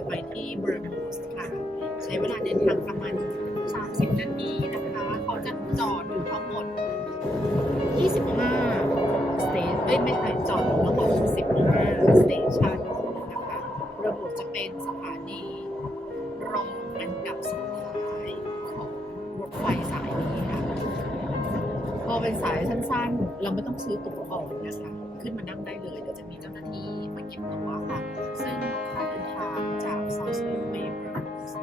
จะไปที่เบอร์มูสค่ะ ใช้เวลาเดินทางประมาณ 30 นาทีนะคะ เขาจะจอดอยู่ทั้งหมด 25 สเตชเอ้ยไม่ใช่จอดอยู่ทั้งหมด 15 สเตชันนะคะระบบจะเป็นสถาน เป็นสายสั้นๆ เราไม่ต้องซื้อตั๋วก่อนนะคะ ขึ้นมานั่งได้เลยเดี๋ยวจะมีเจ้าหน้าที่มาเก็บตั๋วค่ะ ซึ่งค่าเดินทางจาก Southern Bay Bridge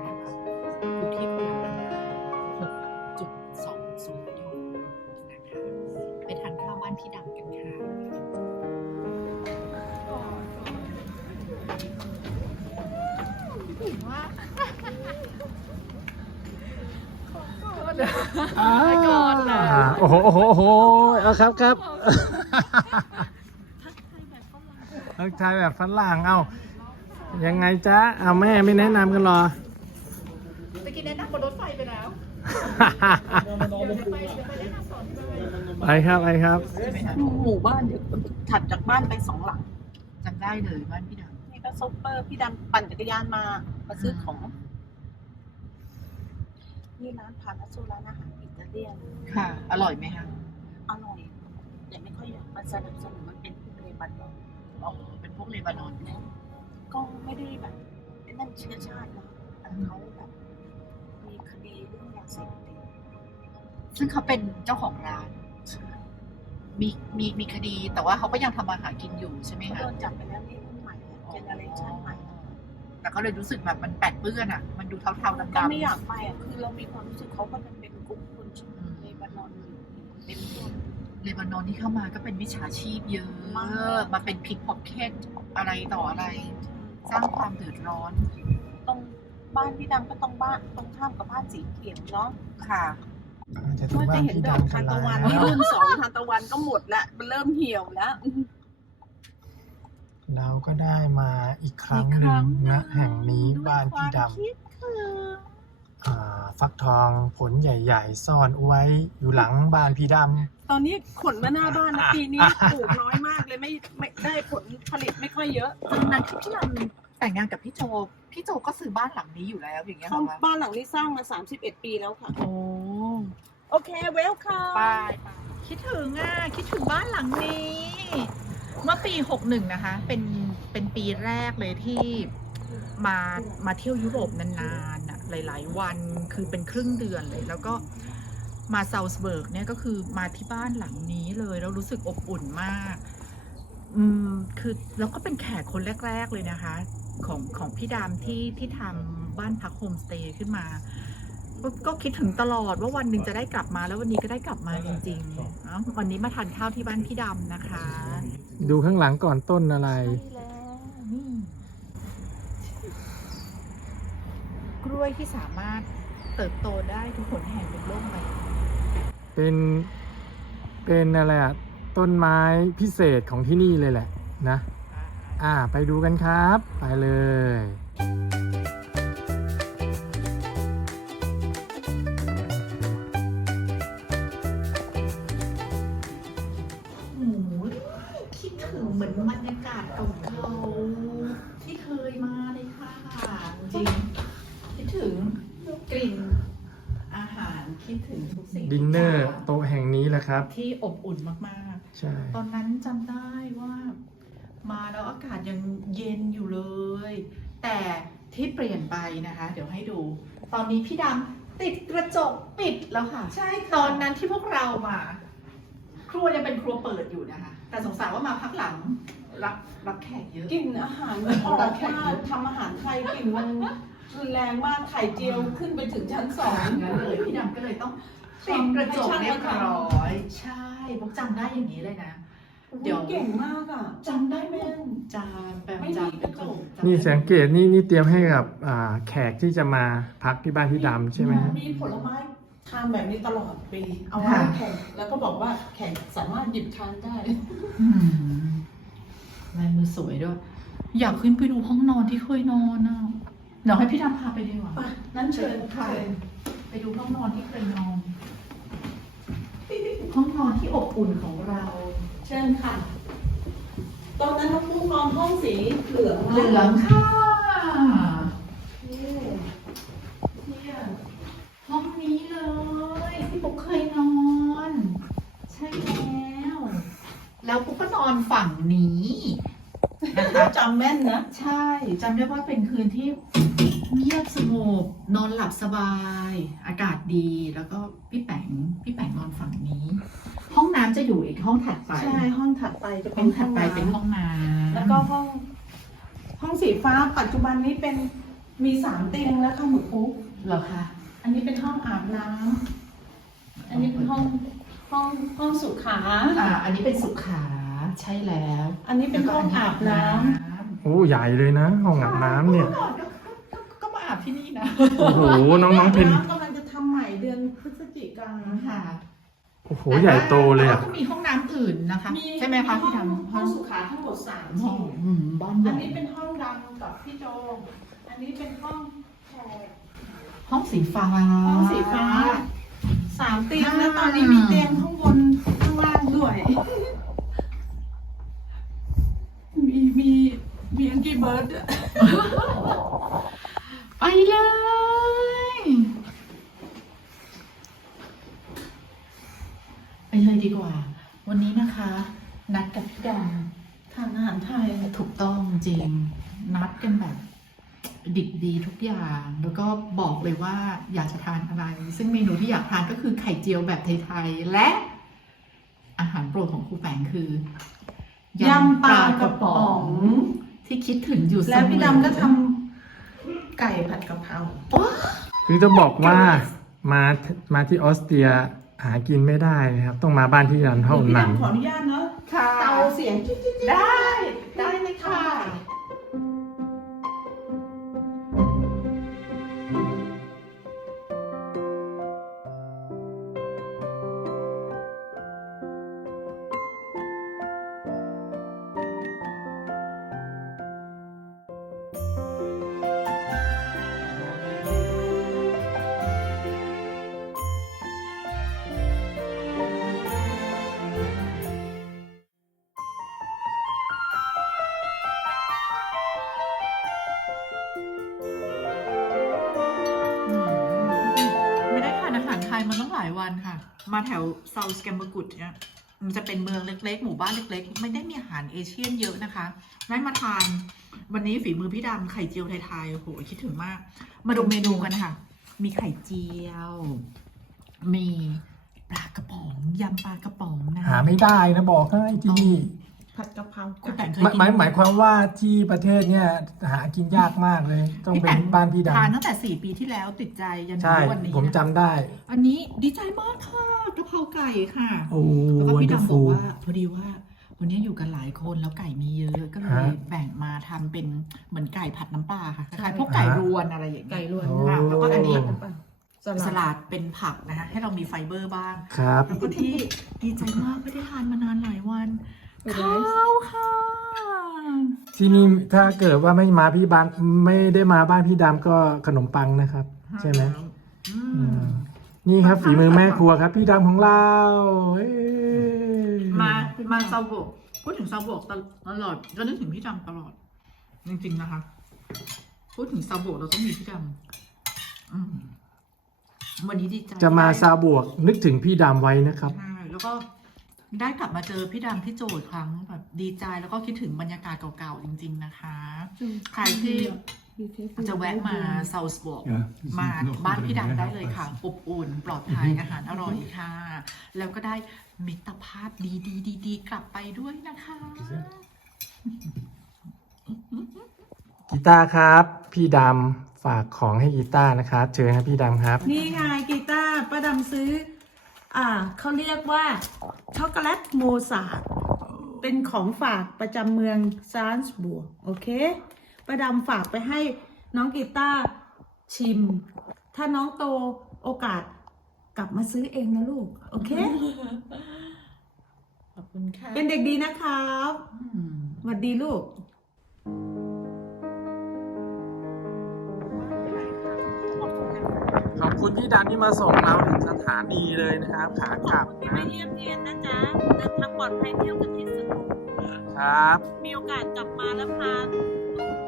อ่าก่อนนะโอ้โหโอ้โหโอ้โหเอาครับครับทักทายแบบฝรั่งเอายังไงจ๊ะเอาแม่ไม่แนะนำกันเหรอตะกี้แนะนำบนรถไฟไปแล้วไปครับไปครับ หมู่บ้านเดี๋ยวถัดจากบ้านไปสองหลังจำได้เลยบ้านพี่ดำนี่ก็ซุปเปอร์พี่ดำปั่นจักรยานมามาซื้อของ นี่ร้านพานาซูร้านอาหารอิตาเลียนค่ะ อร่อยไหมคะอร่อยแต่ไม่ค่อยอยากมาสนับสนุนมันเป็นพวกเลบันเนาะอ๋อเป็นพวกเลบานอนก็ไม่ได้แบบเป็นนั่นเชื้อชาตินะแต่เขาแบบมีคดีเรื่องยาเสพติดซึ่งเขาเป็นเจ้าของร้าน มีมีมีคดีแต่ว่าเขาก็ยังทำมาหากินอยู่ใช่ไหมเขาคะโดนจับไปแล้วนี่รุ่นใหม่เจเนอเรชันใหม่ แต่เขาเลยรู้สึกแบบมันแปดเปื้อนอะ มันดูเทาๆดำๆก็ไม่อยากไปอะคือเรามีความรู้สึกเขาก็จะเป็นกลุ่มคนชนเลบานอนอยู่เต็มตัวเลบานอนที่เข้ามาก็เป็นมิจฉาชีพเยอะมากมาเป็นพิกพ็อกเก็ตอะไรต่ออะไร สร้างความเดือดร้อน ตรงบ้านพี่ดำก็ตรงบ้านตรงข้ามกับบ้านสีเขียวเนาะค่ะจะถึงว่าบ้าจะนเห็นพี่ดอกดำกัทานนแล้ตะวันวนี่รุ่นสองทานตะวันก็หมดละมันเริ่มเหี่ยวแล้ว เราก็ได้มาอีกครั้งอีกหครั้นึ่งงนะแห่งนี้ด้วยบ้านพี่ดความคิดถึงำอ่าฟักทองผลใหญ่ ๆ ซ่อนเอาไว้อยู่หลังบ้านพี่ดตอนนี้ขนมาหน้าบ้านนะปีนี้ปลูกน้อยมากเลยไม่ไม่ได้ผลผลิตไม่ค่อยเยอะตอนนั้นที่พี่ลำแต่งงานกับพี่โจพี่โจก็ซื้อบ้านหลังนี้อยู่แล้วอย่างเงี้ยเขาเหรอคะบ้านหลังนี้สร้างมา 31 ปีแล้วค่ะโอ้โอเคเวลคัมไปไปคิดถึงอะคิดถึงบ้านหลังนี้ เมื่อปี 61 นะคะ เป็นเป็นปีแรกเลยที่มามาเที่ยวยุโรปนานๆอะหลาย ๆ วันคือเป็นครึ่งเดือนเลย แล้วก็มาเซาส์เบิร์กเนี่ยก็คือมาที่บ้านหลังนี้เลย แล้วรู้สึกอบอุ่นมาก อืมคือแล้วก็เป็นแขกคนแรก ๆ เลยนะคะ ของของพี่ดามที่ที่ทำบ้านพักโฮมสเตย์ขึ้นมา ก็ก็คิดถึงตลอดว่าวันหนึ่งจะได้กลับมา แล้ววันนี้ก็ได้กลับมาจริงๆเอ้าวันนี้มาทานข้าวที่บ้านพี่ดำนะคะำดูข้างหลังก่อนต้นอะไรใช่แล้วนี่กล้วยที่สามารถเติบโตได้ทุกผลแห่งบนโลกใบนี้เป็นเป็นอะไรอะต้นไม้พิเศษของที่นี่เลยแหละนะ อ่า ไปดูกันครับ ไปเลย จริง คิดถึงกลิ่นอาหารคิดถึงทุกสิ่งดินเนอร์ทุกอย่างโต๊ะแห่งนี้แหละครับ ที่อบอุ่นมากใช่ ๆ ตอนนั้นจำได้ว่า มาแล้วอากาศยังเย็นอยู่เลย แต่ที่เปลี่ยนไปนะคะ เดี๋ยวให้ดู ตอนนี้พี่ดำติดกระจกปิดแล้วค่ะ ใช่ตอนนั้นที่พวกเรามา ครัวยังเป็นครัวเปิดอยู่นะคะ แต่สงสารว่ามาพักหลัง รับรับแขกเยอะ กลิ่นอาหารมันออกมากทำอาหารไทยกลิ่นมันรุนแรงมากไข่เจียวขึ้นไปถึงชั้นสอง งั้นเลยพี่ดำก็เลยต้องปิดกระจกเรียบร้อย ใช่พวกจำได้อย่างนี้เลยนะ เดี๋ยวเก่งมากอะจำได้แม่น จามแปมจำเป็นคนจำนี่ได้สังเกตนี่นี่เตรียมให้กับอ่าแขกที่จะมาพักที่บ้านพี่ดำใช่ไหมฮะมีผลไม้ทานแบบนี้ตลอดปี เอาไว้ให้แขกแล้วก็บอกว่าแขกสามารถหยิบทานได้ อืม ลายมือสวยด้วย อยากขึ้นไปดูห้องนอนที่เคยนอนอะเดี๋ยวให้พี่ดำพาไปดีกว่าไปนั้นเชิญค่ะ ไปดูห้องนอนที่เคยนอน ห้องนอนที่อบอุ่นของเรา เชิญค่ะตรรงนั้นน้องปุ๊กนอนห้องสีเหลืองเหลืองค่ะ นี่เนี่ยห้องนี้เลยที่ปุ๊กเคยนอน ใช่แล้ว แล้วปุ๊กก็นอนฝั่งนี้นะคะจำแม่นนะ ใช่จำได้ว่าเป็นคืนที่เงียบสงบนอนหลับสบาย อากาศดีแล้วก็พี่แปงพี่แปงนอนฝั่งนี้ ห้องน้ำจะอยู่อีกห้องถัดไปใช่ห้องถัดไปจะห้เป็อนงถัห้ดองไปน้ำเป็นห้องน้ำแล้วก็ห้อง ห้องสีฟ้าปัจจุบันนี้เป็นมีสามเตียงแล้วค่ะหนูปุ๊กเหรอคะอันนี้เป็นห้องอาบน้ำอันนี้เป็นห้อง ห้องห้องสุขา อ่า อันนี้เป็นสุขาใช่แล้วอันนี้เป็นห้องอาบน้ำโอ้ใหญ่เลยนะห้องอาบน้ำเนี่ย ก็ก็ก็มาอาบที่นี่นะโอ้โหน้องๆเพนกำลังจะทำใหม่เดือนพฤศจิกาค่ะ โอ้โหใหญ่โตเลยแต่อะว่าก็มีห้องน้ำอื่นนะคะ ใช่ไหมคะพี่ดำห้องสุขาทั้งหมดสามห้อที่งอืมบ้านใหอัญ่นนี้เป็นห้องดำกับพี่โจอันนี้เป็นห้องแขก ห้องสีฟ้าห้องสีฟ้า สามเตียงแล้วตอนนี้มีเตียงข้างบนข้างล่างด้วย มีมีมีอังกี้เบิร์ดไปเลย ไปเลยดีกว่า วันนี้นะคะ นัดกับพี่ดทานอาหารไทยำถูกต้องจริง นัดกันแบบ ดิบดีทุกอย่าง แล้วก็บอกเลยว่าอยากจะทานอะไร ซึ่งเมนูที่อยากทานก็คือไข่เจียวแบบไทยๆ และอาหารโปรดของครูแปงคือยำปลากระป๋อง ที่คิดถึงอยู่เสมอแล้วพี่ดำก็ทำไก่ผัดกะเพราคือจะบอกว่ามามาที่ออสเตรียหากินไม่ได้นะครับ ต้องมาบ้านที่ดำเท่าพี่นั้นดำขออนุญาตเนาะค่ะเตาเสียงจิ๊ดจิ๊ดจิ๊ดได้านอาหารไทยมาตั้งหลายวันค่ะ มาแถวเซาสแกมเบอร์กุดเนี่ยมันจะเป็นเมืองเล็ก ๆ หมู่บ้านเล็ก ๆ ไม่ได้มีอาหารเอเชียนเยอะนะคะได้มาทาน วันนี้ฝีมือพี่ดำไข่เจียวไทยๆโอ้โหคิดถึงมาก มาดูเมนูกันนะคะมีไข่เจียว มีปลากระป๋องยำปลากระป๋องนะหาไม่ได้นะบอกให้ที่นี่ ผัดกะเพราคุณแต่งเคยหมายกินหมายหมายความว่าที่ประเทศเนี่ยหากินยากมากเลย ต้องเป็นบ้านพี่ดทานตั้งแต่สี่ปีที่แล้วติดใจยันำถึใช่งวันนี้ผมนะจำได้ อันนี้ดีใจมากค่ะกะเพราไก่ค่ะ โอ้แล้วก็วันพี่เดอร์ดำบอฟูกว่าพอดีว่า วันนี้อยู่กันหลายคนแล้วไก่มีเยอะก็เลยฮะแบ่งมาทำเป็นเหมือนไก่ผัดน้ำปลาค่ะคล้ายๆพวกไก่ฮะ รวนอะไรอย่างเงี้ย ไก่รวนโอ้ค่ะ แล้วก็อันนี้สสลัดลัดเป็นผักนะคะให้เรามีไฟเบอร์บ้างครับ แล้วก็ที่ดีใจมากไม่ได้ทานมานานหลายวัน ข้าวค่ะที่นี่ถ้าเกิดว่าไม่มาพี่บ้านไม่ได้มาบ้านพี่ดำก็ขนมปังนะครับ ใช่ไหมอือืมมนี่ครับฝีมือแม่ครัวครับ พี่ดำของเราเอ้ยมามาซาโบกพูดถึงซาโบกตลอดก็นึกถึงพี่ดำตลอด จริงๆนะคะ พูดถึงซาโบกเราต้องมีพี่ดำอืมวันนี้ดีใจจะมาได้ซาบวกนึกถึงพี่ดำไว้นะครับ ใช่แล้วก็ ได้กลับมาเจอพี่ดำที่โจทย์ครั้งแบบดีใจแล้วก็คิดถึงบรรยากาศเก่าๆ จริง ๆ นะคะ ใครที่จะแวะมาเซาส์บวกมาบ้านพี่ดำได้เลยค่ะ อบอุ่น ปลอดภัยอาหารอร่อยค่ะ แล้วก็ได้มิตรภาพดีๆๆๆกลับไปด้วยนะคะกีตาร์ครับ พี่ดำฝากของให้กีตาร์นะครับ เชิญครับพี่ดำครับ นี่ไงกีตาร์ป้าดำซื้อ อ่าเขาเรียกว่า ช็อกโกแลตโมซาร์ทเป็นของฝากประจำเมืองซานส์บัวโอเคป้าดำฝากไปให้น้องกีตาร์ชิม ถ้าน้องโตโอกาสกลับมาซื้อเองนะลูก โอเค ขอบคุณค่ะ เป็นเด็กดีนะครับอืมสวัสดีลูก คุณพี่ดำที่มาส่งเราถึงสถานีเลยนะครับขากลับที่นะมาเยี่ยมเยียนนะจ๊ะเดินทางปลอดภัยเที่ยวกันที่สนุกคครับ มีโอกาสกลับมาแล้วพาลูก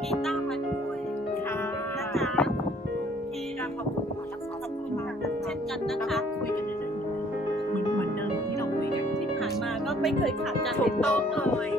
กีตาร์มาด้วยค่ะนะจ๊ะที่เราขอบคุณค่ะรักษาขอบคุณมากค่ะเช่นกันนะแล้วก็คะ คุยกันเรื่อยๆเหมือนเหมือนเดิมที่เราคุยกันที่ผ่านมาก็ไม่เคยขาดการถูติกดต้ต่อองเลย